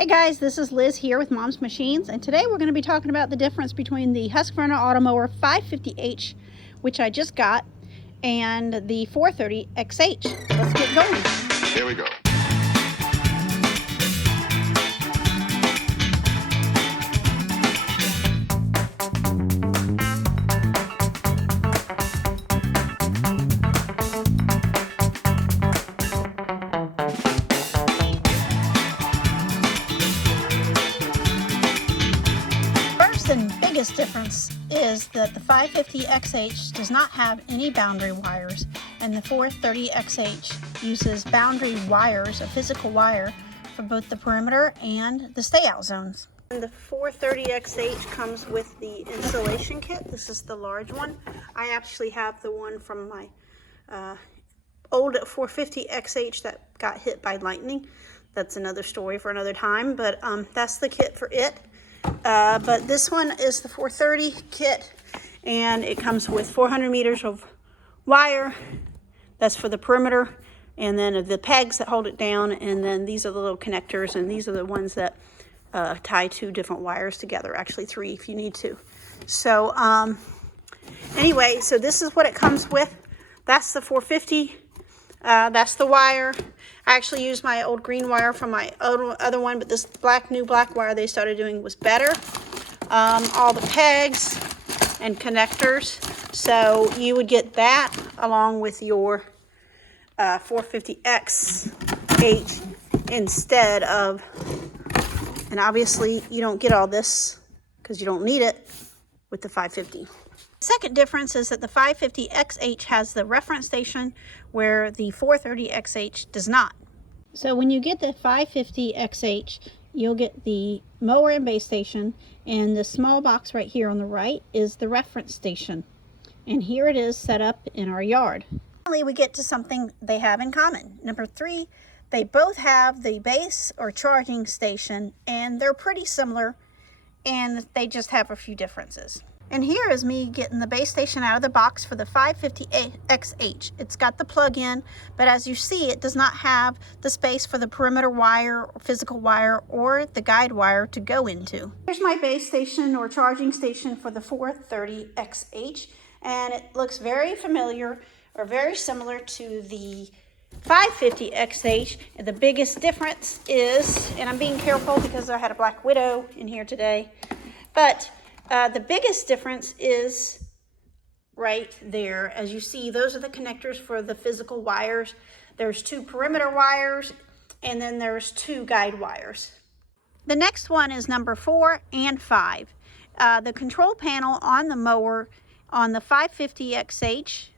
Hey guys, this is Liz here with Mom's Machines, and today we're going to be talking about the difference between the Husqvarna Automower 550H, which I just got, and the 430XH. Let's get going. Here we go. Biggest difference is that the 550XH does not have any boundary wires, and the 430XH uses boundary wires, a physical wire, for both the perimeter and the stayout zones. And the 430XH comes with the installation kit. This is the large one. I actually have the one from my old 450XH that got hit by lightning. That's another story for another time, but that's the kit for it. But this one is the 430 kit, and it comes with 400 meters of wire. That's for the perimeter, and then the pegs that hold it down, and then these are the little connectors, and these are the ones that tie two different wires together, actually three if you need to. So anyway, so this is what it comes with. That's the 450. That's the wire. I actually used my old green wire from my other one, but this new black wire they started doing was better. All the pegs and connectors. So you would get that along with your 450XH instead of, and obviously you don't get all this because you don't need it with the 550. Second difference is that the 550XH has the reference station where the 430XH does not. So when you get the 550XH, you'll get the mower and base station, and the small box right here on the right is the reference station. And here it is set up in our yard. Finally, we get to something they have in common. Number 3, they both have the base or charging station, and they're pretty similar, and they just have a few differences. And here is me getting the base station out of the box for the 550XH. It's got the plug-in, but as you see, it does not have the space for the perimeter wire, or physical wire, or the guide wire to go into. Here's my base station or charging station for the 430XH, and it looks very familiar or very similar to the 550XH. And the biggest difference is, and I'm being careful because I had a black widow in here today, but the biggest difference is right there. As you see, those are the connectors for the physical wires. There's 2 perimeter wires, and then there's 2 guide wires. The next one is number 4 and 5. The control panel on the mower on the 550XH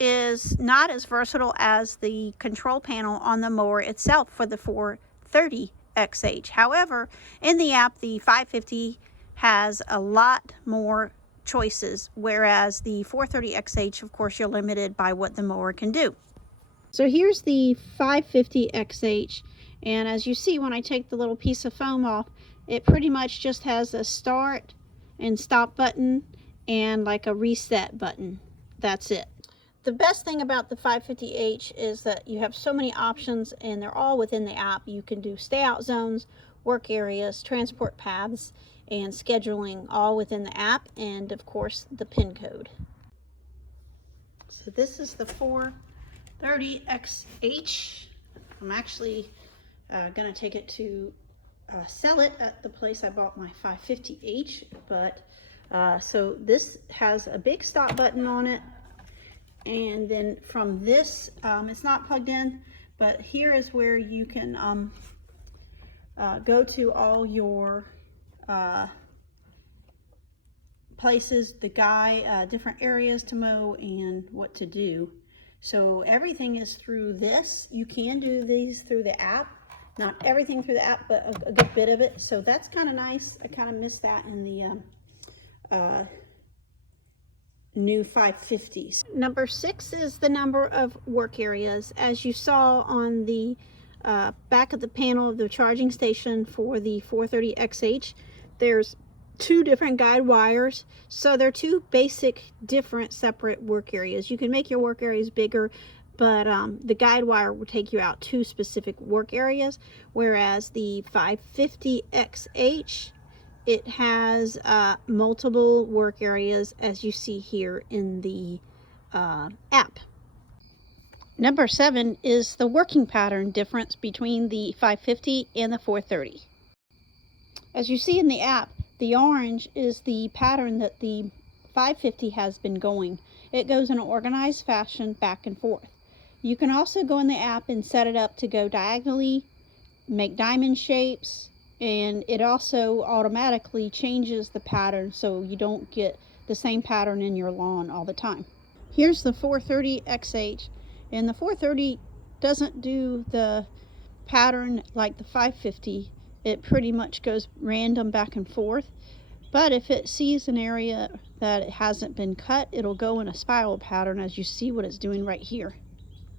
is not as versatile as the control panel on the mower itself for the 430XH. However, in the app, the 550 has a lot more choices, whereas the 430XH, of course, you're limited by what the mower can do. So here's the 550XH, and as you see, when I take the little piece of foam off, it pretty much just has a start and stop button and like a reset button. That's it. The best thing about the 550H is that you have so many options, and they're all within the app. You can do stayout zones, work areas, transport paths, and scheduling, all within the app, and of course the pin code. So this is the 430XH. I'm actually going to take it to sell it at the place I bought my 550H, but so this has a big stop button on it, and then from this, it's not plugged in, but here is where you can go to all your places, different areas to mow and what to do. So everything is through this. You can do these through the app. Not everything through the app, but a good bit of it. So that's kind of nice. I kind of missed that in the new 550s. Number 6 is the number of work areas. As you saw on the back of the panel of the charging station for the 430XH, there's 2 different guide wires, so they're 2 basic different separate work areas. You can make your work areas bigger, but the guide wire will take you out to specific work areas, whereas the 550XH, it has multiple work areas, as you see here in the app. Number 7 is the working pattern difference between the 550 and the 430. As you see in the app, the orange is the pattern that the 550 has been going. It goes in an organized fashion back and forth. You can also go in the app and set it up to go diagonally, make diamond shapes, and it also automatically changes the pattern so you don't get the same pattern in your lawn all the time. Here's the 430XH, and the 430 doesn't do the pattern like the 550. It pretty much goes random back and forth, but if it sees an area that it hasn't been cut, it'll go in a spiral pattern, as you see what it's doing right here.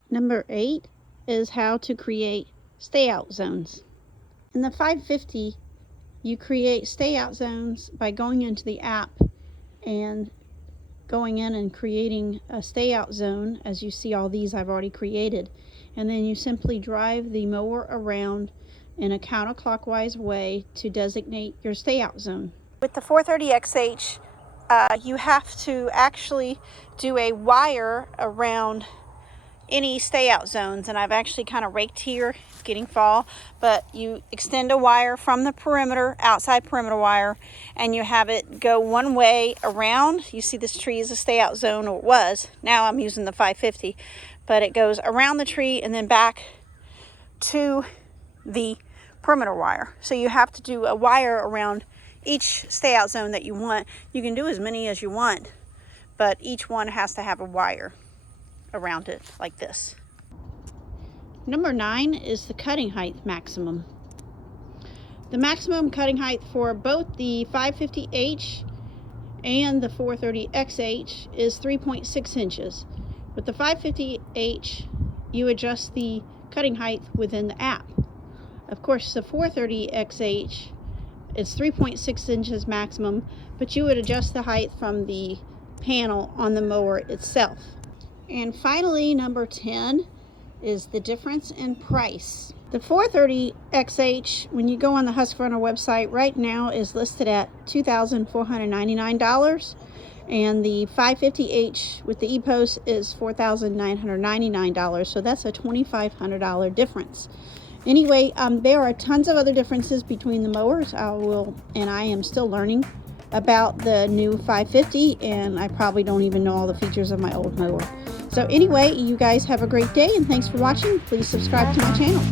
Number 8 is how to create stayout zones. In the 550, you create stayout zones by going into the app and going in and creating a stayout zone. As you see, all these I've already created, and then you simply drive the mower around in a counterclockwise way to designate your stayout zone. With the 430XH, you have to actually do a wire around any stayout zones, and I've actually kind of raked here. It's getting fall, but you extend a wire from the perimeter, outside perimeter wire, and you have it go one way around. You see this tree is a stayout zone, or it was. Now I'm using the 550, but it goes around the tree and then back to the perimeter wire. So you have to do a wire around each stayout zone that you want. You can do as many as you want, but each one has to have a wire around it like this. Number 9 is the cutting height maximum. The maximum cutting height for both the 550H and the 430XH is 3.6 inches. With the 550H, you adjust the cutting height within the app. Of course, the 430XH, it's 3.6 inches maximum, but you would adjust the height from the panel on the mower itself. And finally, number 10 is the difference in price. The 430XH, when you go on the Husqvarna website right now, is listed at $2,499, and the 550H with the e-post is $4,999, so that's a $2,500 difference. Anyway, there are tons of other differences between the mowers. I am still learning about the new 550, and I probably don't even know all the features of my old mower. So anyway, you guys have a great day, and thanks for watching. Please subscribe to my channel.